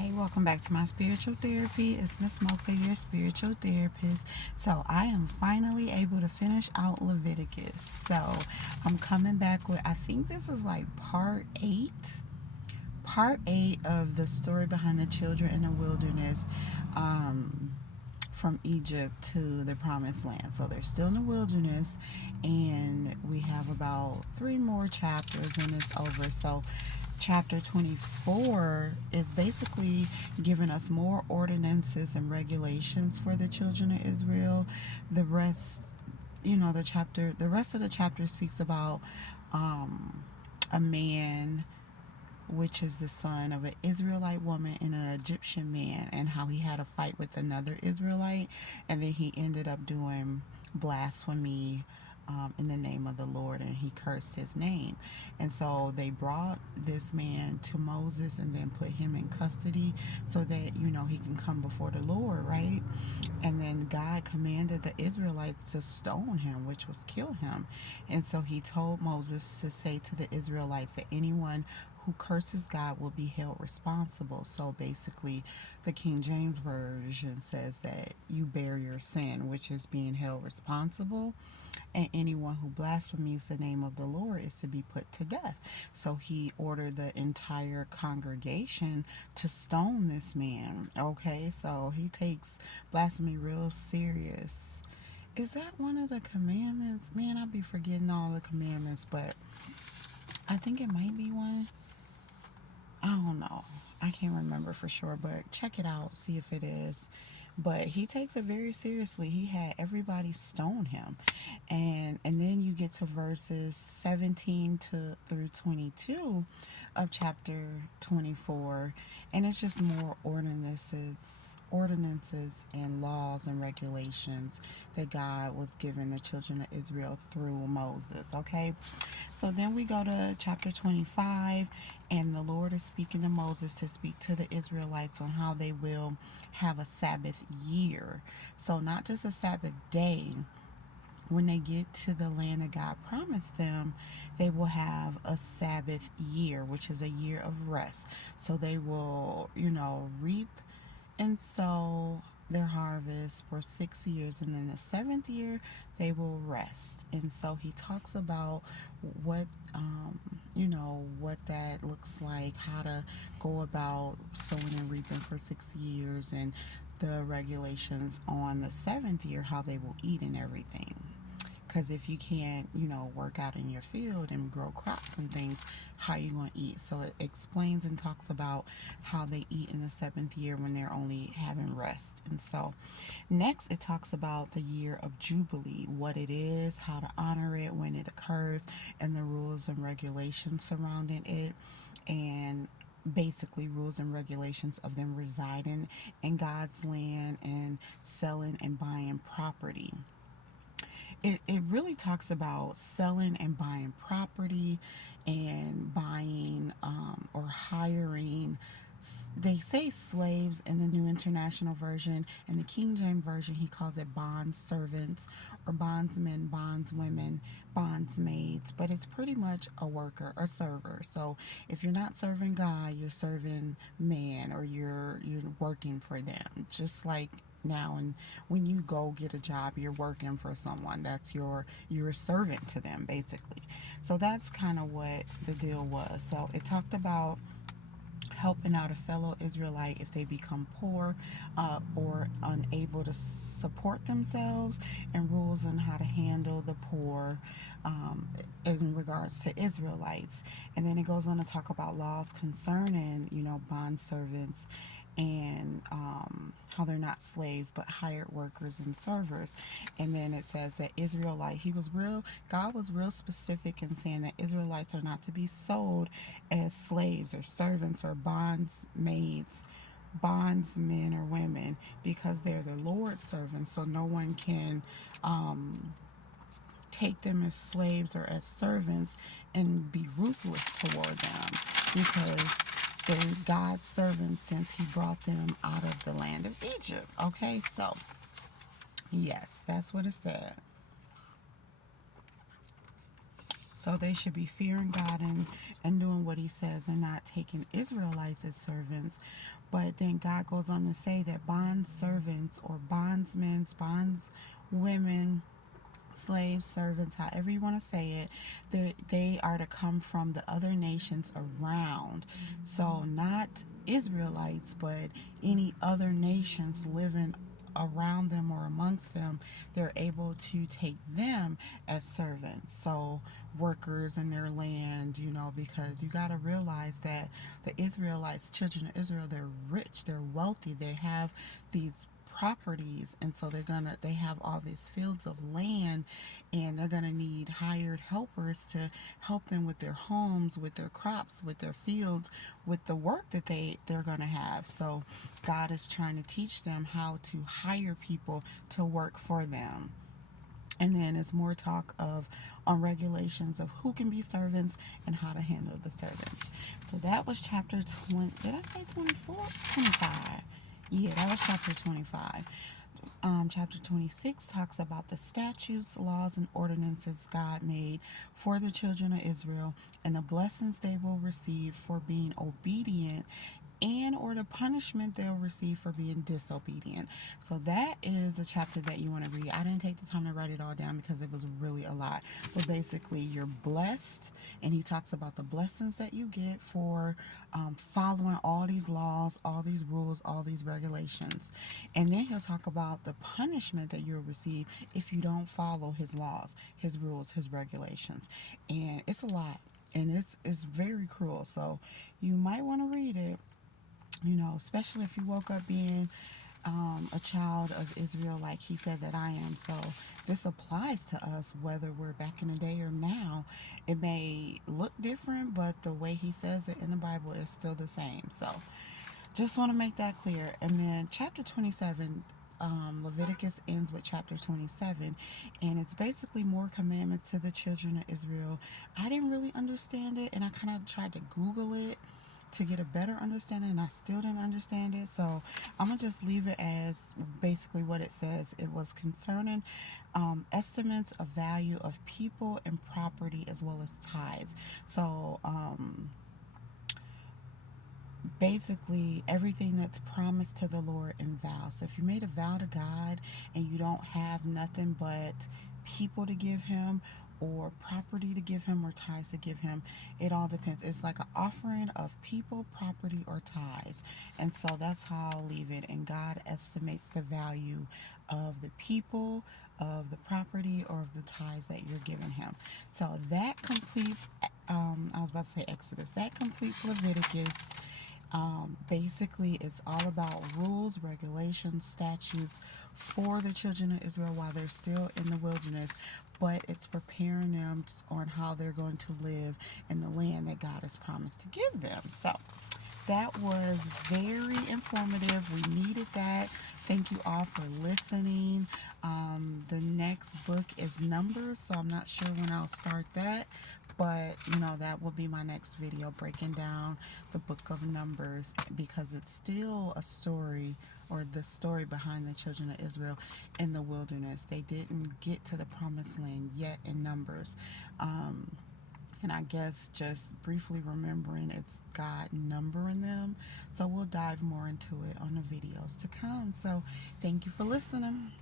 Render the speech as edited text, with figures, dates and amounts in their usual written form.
Hey, welcome back to my spiritual therapy. It's Miss Mocha, your spiritual therapist. So, I am finally able to finish out Leviticus. So, I'm coming back with, I think this is like part eight of the story behind the children in the wilderness. Um, from Egypt to the promised land. So they're still in the wilderness, and we have about three more chapters and it's over. So chapter 24 is basically giving us more ordinances and regulations for the children of Israel. The rest, the rest of the chapter speaks about um, a man, which is the son of an Israelite woman and an Egyptian man, and how he had a fight with another Israelite, and then he ended up doing blasphemy in the name of the Lord, and he cursed his name. And so they brought this man to Moses and then put him in custody so that, he can come before the Lord, right? And then God commanded the Israelites to stone him, which was kill him. And so he told Moses to say to the Israelites that anyone who curses God will be held responsible. So basically, the King James Version says that you bear your sin, which is being held responsible. And anyone who blasphemes the name of the Lord is to be put to death. So he ordered the entire congregation to stone this man. Okay, so he takes blasphemy real serious. Is that one of the commandments? Man, I be forgetting all the commandments, but I think it might be one. I don't know. I can't remember for sure, but check it out, see if it is. But he takes it very seriously. He had everybody stone him. And then you get to verses 17 to through 22 of chapter 24, and it's just more ordinances and laws and regulations that God was giving the children of Israel through Moses, okay? So then we go to chapter 25, and the Lord is speaking to Moses to speak to the Israelites on how they will have a Sabbath year. So, not just a Sabbath day. When they get to the land that God promised them, they will have a Sabbath year, which is a year of rest. So they will, reap and sow their harvest for 6 years, and then the seventh year they will rest. And so he talks about what what that looks like, how to go about sowing and reaping for 6 years, and the regulations on the seventh year, how they will eat and everything. Because if you can't, work out in your field and grow crops and things, how you going to eat? So it explains and talks about how they eat in the seventh year when they're only having rest. And so next, it talks about the year of Jubilee, what it is, how to honor it, when it occurs, and the rules and regulations surrounding it. And basically rules and regulations of them residing in God's land and selling and buying property. It really talks about selling and buying property and buying or hiring. They say slaves in the New International Version. In the King James Version, he calls it bond servants or bondsmen, bondswomen, bondsmaids, but it's pretty much a worker, a server. So if you're not serving God, you're serving man, or you're working for them. Just like now, and when you go get a job, you're working for someone. That's you're a servant to them, basically. So that's kind of what the deal was. So it talked about helping out a fellow Israelite if they become poor or unable to support themselves, and rules on how to handle the poor in regards to Israelites. And then it goes on to talk about laws concerning, bond servants, and how they're not slaves but hired workers and servers. And then it says that God was real specific in saying that Israelites are not to be sold as slaves or servants or bondsmaids, bondsmen or women, because they're the Lord's servants. So no one can take them as slaves or as servants and be ruthless toward them, because they're God's servants since he brought them out of the land of Egypt. Okay, so yes, that's what it said. So they should be fearing God and doing what he says and not taking Israelites as servants. But then God goes on to say that bond servants or bondsmen, bondswomen, slaves, servants, however you want to say it, they are to come from the other nations around. So not Israelites, but any other nations living around them or amongst them, they're able to take them as servants. So workers in their land, because you got to realize that the Israelites, children of Israel, they're rich, they're wealthy, they have these properties, and so they have all these fields of land, and they're going to need hired helpers to help them with their homes, with their crops, with their fields, with the work that they're going to have. So God is trying to teach them how to hire people to work for them. And then it's more talk of on regulations of who can be servants and how to handle the servants. So that was chapter 20. Did I say 24? 25. Yeah, that was chapter 25. Chapter 26 talks about the statutes, laws, and ordinances God made for the children of Israel and the blessings they will receive for being obedient and or the punishment they'll receive for being disobedient. So that is a chapter that you want to read. I didn't take the time to write it all down because it was really a lot. But basically, you're blessed, and he talks about the blessings that you get for following all these laws, all these rules, all these regulations. And then he'll talk about the punishment that you'll receive if you don't follow his laws, his rules, his regulations. And it's a lot. And it's very cruel. So you might want to read it, especially if you woke up being a child of Israel, like he said that I am. So this applies to us whether we're back in the day or now. It may look different, but the way he says it in the Bible is still the same. So just want to make that clear. And then chapter 27. Leviticus ends with chapter 27, and it's basically more commandments to the children of Israel. I didn't really understand it, and I kind of tried to Google it to get a better understanding, and I still didn't understand it. So I'm gonna just leave it as basically what it says. It was concerning estimates of value of people and property as well as tithes. So basically everything that's promised to the Lord in vows. So if you made a vow to God and you don't have nothing but people to give him or property to give him or tithes to give him, it all depends. It's like an offering of people, property, or tithes. And so that's how I'll leave it. And God estimates the value of the people, of the property, or of the tithes that you're giving him. So that completes, I was about to say Exodus, that completes Leviticus. Basically, it's all about rules, regulations, statutes for the children of Israel while they're still in the wilderness, but it's preparing them on how they're going to live in the land that God has promised to give them. So that was very informative. We needed that. Thank you all for listening. The next book is Numbers, so I'm not sure when I'll start that, but that will be my next video, breaking down the book of Numbers, because it's still a story, or the story behind the children of Israel in the wilderness. They didn't get to the promised land yet in Numbers. And I guess just briefly remembering it's God numbering them. So we'll dive more into it on the videos to come. So thank you for listening.